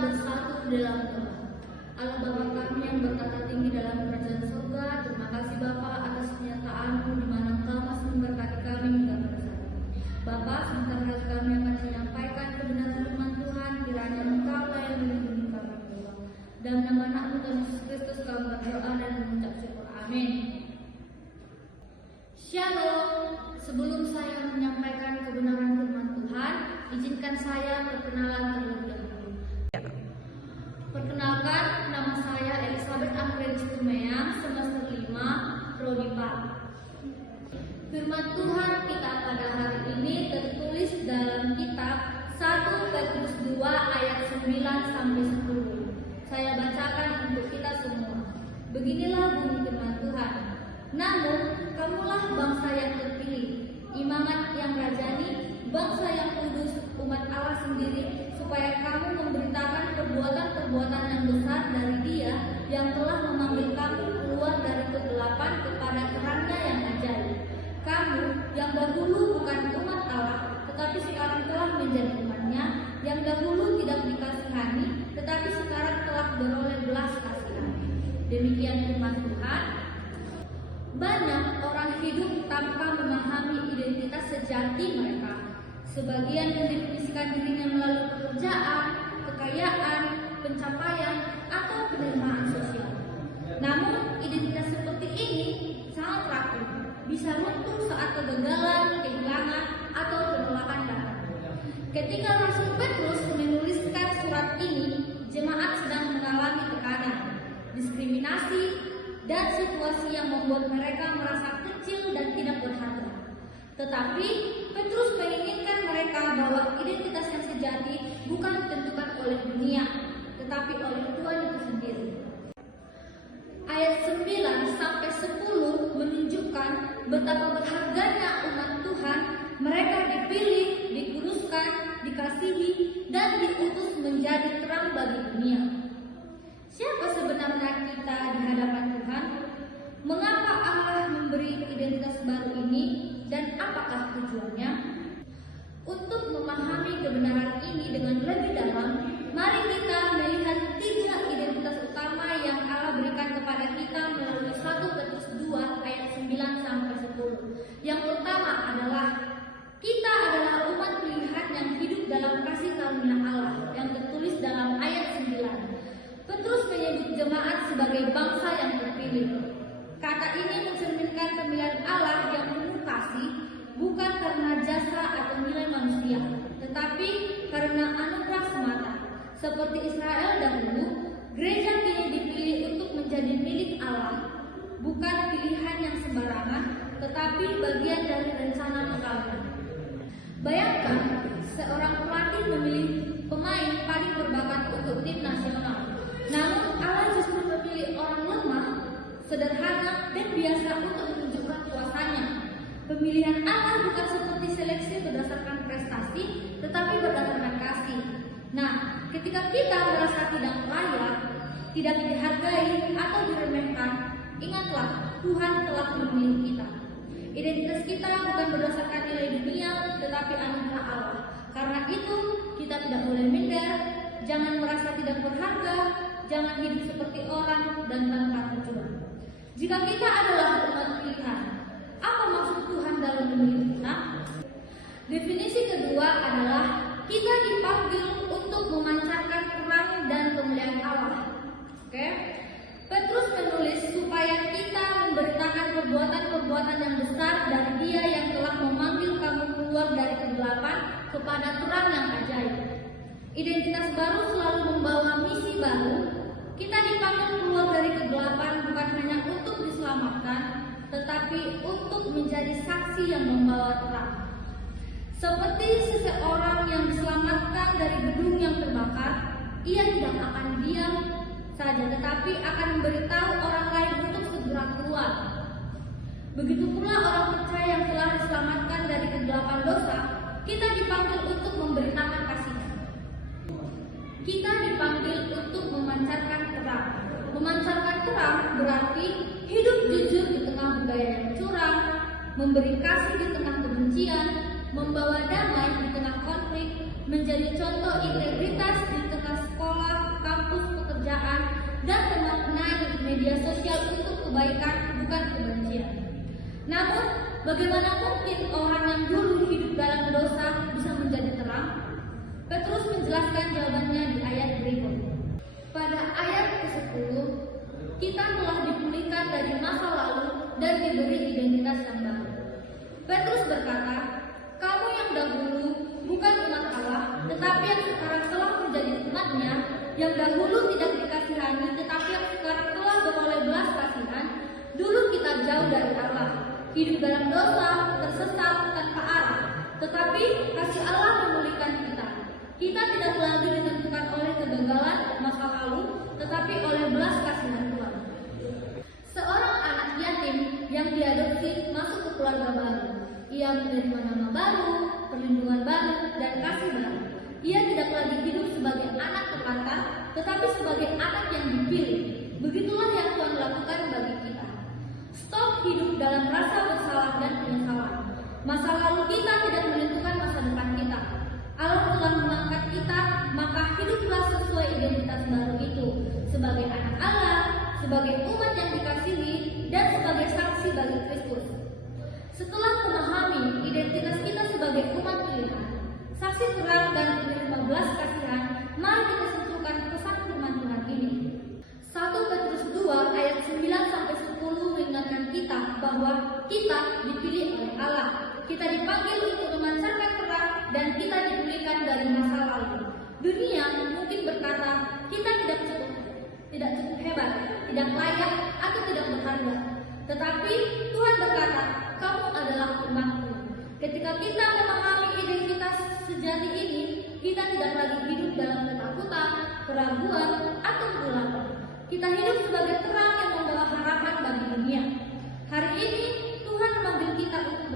bersatu dalam doa. Allah Bapa kami yang berkata tinggi dalam kerajaan surga, terima kasih Bapa atas penyertaan-Mu di mana Engkau masih memberkati kami hingga pada saat ini. Bapa, sebentar lagi kami akan menyampaikan kebenaran firman Tuhan, kiranya Engkau yang melindungi kami berdua. Dalam nama Anak-Mu Tuhan Yesus Kristus kami berdoa dan mengucap syukur. Amin. Shalom. Sebelum saya menyampaikan kebenaran firman Tuhan, izinkan saya perkenalan terlebih dahulu. Perkenalkan, nama saya Elizabeth Anggreni Tumeang, semester 5, Prodi 4. Firman Tuhan kita pada hari ini tertulis dalam kitab 1 Petrus 2 ayat 9 sampai 10. Saya bacakan untuk kita semua. Beginilah bunyi firman Tuhan. Namun, kamulah bangsa yang terpilih, imamat yang rajani, bangsa yang kudus, umat Allah sendiri, supaya kamu memberitakan perbuatan-perbuatan yang besar dari Dia yang telah memanggil kamu keluar dari kegelapan kepada terangnya yang ajaib. Kamu yang dahulu bukan umat Allah, tetapi sekarang telah menjadi umat-Nya, yang dahulu tidak dikasihani, tetapi sekarang telah beroleh belas kasihan. Demikian firman Tuhan. Banyak orang hidup tanpa memahami identitas sejati mereka. Sebagian mendefinisikan dirinya melalui pekerjaan, kekayaan, pencapaian, atau penerimaan sosial. Namun, identitas seperti ini sangat rapuh, bisa runtuh saat kegagalan, kehilangan, atau penolakan datang. Ketika Rasul Petrus menuliskan surat ini, jemaat sedang mengalami tekanan, diskriminasi, dan situasi yang membuat mereka merasa kecil dan tidak berharga. Tetapi Petrus menginginkan mereka bahwa identitas yang sejati bukan ditentukan oleh dunia, tetapi oleh Tuhan itu sendiri. Ayat 9 sampai 10 menunjukkan betapa berharganya umat Tuhan. Mereka dipilih, dikuduskan, dikasihi, dan diutus menjadi terang bagi dunia. Siapa sebenarnya kita di hadapan Tuhan? Mengapa Allah memberi identitas baru ini dan apakah tujuannya? Untuk memahami kebenaran ini dengan lebih dalam, mari kita melihat 3 identitas utama yang Allah berikan kepada kita melalui 1 Petrus 2 ayat 9 sampai 10. Yang pertama adalah kita adalah umat pilihan yang hidup dalam kasih karunia Allah yang tertulis dalam ayat 9. Petrus menyebut jemaat sebagai bangsa yang terpilih. Kata ini mencerminkan pemilihan Allah yang penuh kasih, bukan karena jasa atau nilai manusia, tetapi karena anugerah semata. Seperti Israel dahulu, gereja kini dipilih untuk menjadi milik Allah, bukan pilihan yang sembarangan, tetapi bagian dari rencana pengalaman. Bayangkan, seorang pelatih memilih pemain paling berbakat untuk tim nasional. Namun Allah justru memilih orang lemah, sederhana, dan biasa untuk menunjukkan kuasanya. Pemilihan Allah bukan seperti seleksi berdasarkan prestasi, tetapi berdasarkan kasih. Nah, ketika kita merasa tidak layak, tidak dihargai, atau diremehkan, ingatlah Tuhan telah memilih kita. Identitas kita bukan berdasarkan nilai dunia, tetapi anugerah Allah. Karena itu, kita tidak boleh minder, jangan merasa tidak berharga, jangan hidup seperti orang dan tanpa tujuan. Jika kita adalah umat pilihan, apa maksud Tuhan dalam memilih kita? Definisi kedua adalah kita dipanggil untuk memancarkan terang dan kemuliaan Allah. Oke? Petrus menulis supaya kita memberitakan perbuatan-perbuatan yang besar dari Dia yang telah memanggil kamu keluar dari kegelapan kepada terang yang ajaib. Identitas baru selalu membawa misi baru. Kita dipanggil keluar dari kegelapan bukan hanya untuk diselamatkan, tetapi untuk menjadi saksi yang membawa terang. Seperti seseorang yang diselamatkan dari gedung yang terbakar, ia tidak akan diam saja, tetapi akan memberitahu orang lain untuk segera keluar. Begitu pula orang percaya yang telah diselamatkan dari kegelapan dosa, kita dipanggil untuk memberitakan kasih. Kita dipanggil untuk memancarkan terang. Memancarkan terang berarti hidup jujur di tengah budaya yang curang, memberi kasih di tengah kebencian, membawa damai di tengah konflik, menjadi contoh integritas di tengah sekolah, tinggal untuk kebaikan, bukan kebencian. Namun, bagaimana mungkin orang yang dulu hidup dalam dosa bisa menjadi terang? Petrus menjelaskan jawabannya di ayat berikut. Pada ayat ke-10, kita telah dipulihkan dari masa lalu dan diberi identitas yang baru. Petrus berkata, kamu yang dahulu bukan umat Allah, tetapi yang sekarang telah menjadi umatnya, yang dahulu tidak dikasihani, tetapi yang sekarang telah beroleh belas kasihan. Dulu kita jauh dari Allah, hidup dalam dosa, tersesat, tanpa arah. Tetapi kasih Allah memulihkan kita. Kita tidak lagi ditentukan oleh kegagalan masa lalu, tetapi oleh belas kasihan Tuhan. Seorang anak yatim yang diadopsi masuk ke keluarga baru. Ia menerima nama baru, perlindungan baru, dan kasih baru. Ia tidak lagi hidup sebagai anak terlantar, tetapi sebagai anak yang dipilih. Begitulah yang Tuhan lakukan bagi kita. Stop hidup dalam rasa bersalah dan penyesalan. Masa lalu kita tidak menentukan masa depan kita. Allah telah mengangkat kita, maka hiduplah sesuai identitas baru itu, sebagai anak Allah, sebagai umat yang dikasihi, dan sebagai saksi bagi Kristus. Setelah memahami identitas kita sebagai umat pilihan, saksi terang dan menerima belas kasihan, mari kita sentuhkan pesan firman Tuhan ini. 1 Petrus 2 ayat 9-10 mengingatkan kita bahwa kita dipilih oleh Allah. Kita dipanggil untuk memancarkan terang dan kita dipulihkan dari masa lalu. Dunia mungkin berkata kita tidak cukup hebat, tidak layak atau tidak berharga. Tetapi Tuhan berkata, kamu adalah umatku. Ketika kita memahami identitas sejati ini, kita tidak lagi hidup dalam ketakutan, keraguan, atau kegelapan. Kita hidup sebagai terang yang membawa harapan bagi dunia. Hari ini Tuhan memanggil kita untuk